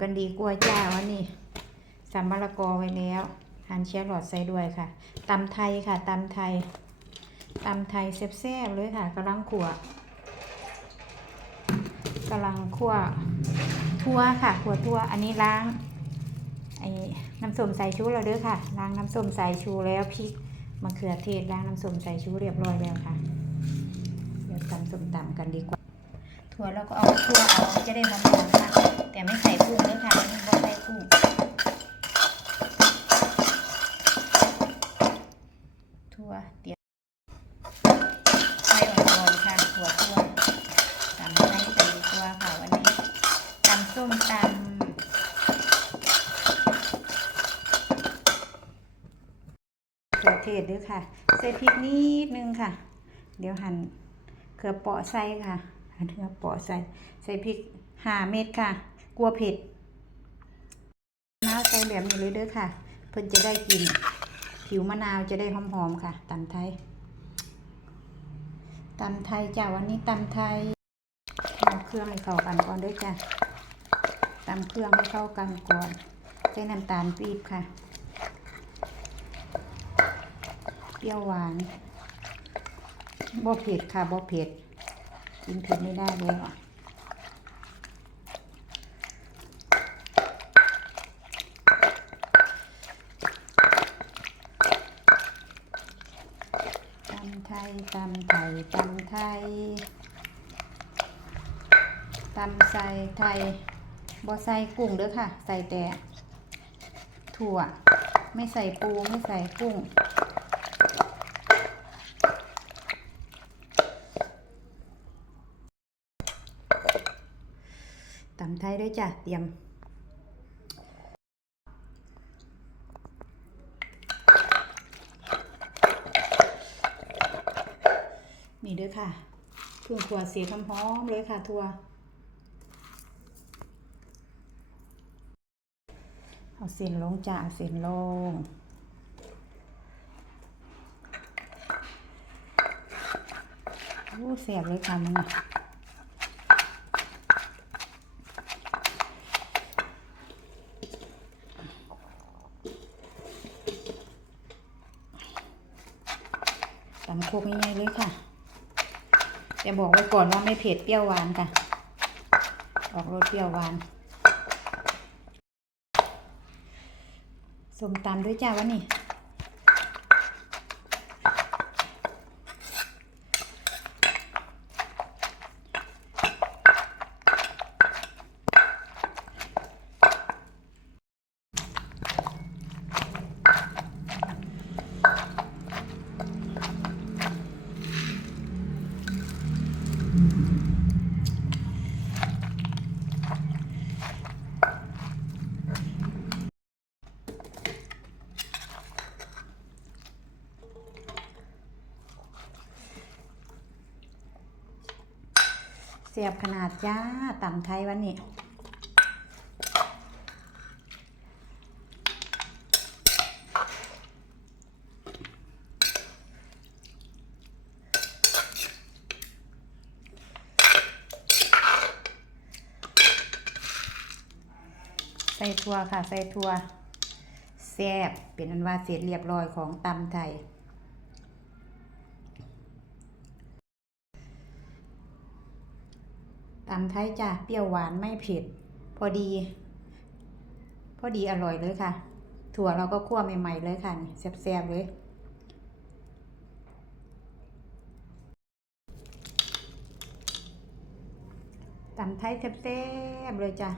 กันดีกว่าจ้าวันนี้สามมะละกอไว้แล้วหั่นแครอทใส่ด้วยค่ะตำไทยค่ะตำไทยตำไทยแซ่บๆเลยค่ะกำลังขั่วกำลังคั่วทั่วค่ะขั่วทั่วอันนี้ล้างไอ้น้ำส้มสายชูแล้วด้อค่ะ ล้างน้ำส้มสายชูแล้วพริกมะเขือเทศล้างน้ำส้มสายชูเรียบร้อยแล้วค่ะ เดี๋ยวตำส้มตำกันดีกว่า ถั่วเราก็เอาถั่วเอาจะได้หอมๆค่ะ แต่ไม่ใส่กุ้งเด้อค่ะไม่ใส่กุ้งถั่วเตรียมไฟอ่อนๆค่ะถั่วถั่วตำให้เป็นตัวค่ะวันนี้ตำส้มตำเขือเทศด้วยค่ะ ใส่พริกนิดนึงค่ะ เดี๋ยวหั่นเขือเปาะใส่ค่ะ หั่นเขือเปาะใส่ใส่พริกห้าเม็ดค่ะ กลัวเผ็ดมะนาวใส่แบบนี้เลยเด้อค่ะ เพิ่นจะได้กิน ผิวมะนาวจะได้หอมๆค่ะตำไทยตำไทยจ้าวันนี้ตำไทยเอาเครื่องให้เข้ากันก่อนด้วยจ้ะตำเครื่องให้เข้ากันก่อนใส่น้ำตาลปี๊บค่ะ เปรี้ยวหวานบ่เผ็ดค่ะบ่เผ็ด กินเผ็ดไม่ได้เลยอะตำไทยตำไทยตำไทยตำใส่ไทยบ่ใส่กุ้งเด้อค่ะ ใส่แต่ถั่ว ไม่ใส่ปู ไม่ใส่กุ้ง ไทยด้วยจ้ะ เตรียม นี่ด้วยค่ะเครื่องครัวเสียหอมๆเลยค่ะทัวเอาเส้นลงจ้ะเอาเส้นลงโอ้แสบเลยค่ะมัน น่ะตำโคกง่ายๆเลยค่ะแต่บอกไว้ก่อนว่าไม่เผ็ดเปรี้ยวหวานค่ะ ออกรสเปรี้ยวหวานสมตามด้วยจ้าวันนี้ สียบขนาดจ้าตำไทยวันนี้ใส่ถั่วค่ะ ใส่ถั่วแซ่บเป็นอันว่าเสร็จเรียบร้อยของตำไทย ตำไทยจ้ะเปรี้ยวหวานไม่เผ็ด พอดี พอดีอร่อยเลยค่ะ ถั่วเราก็คั่วใหม่ๆเลยค่ะนี่แซ่บๆเลยตำไทยแซ่บๆเลยจ้ะ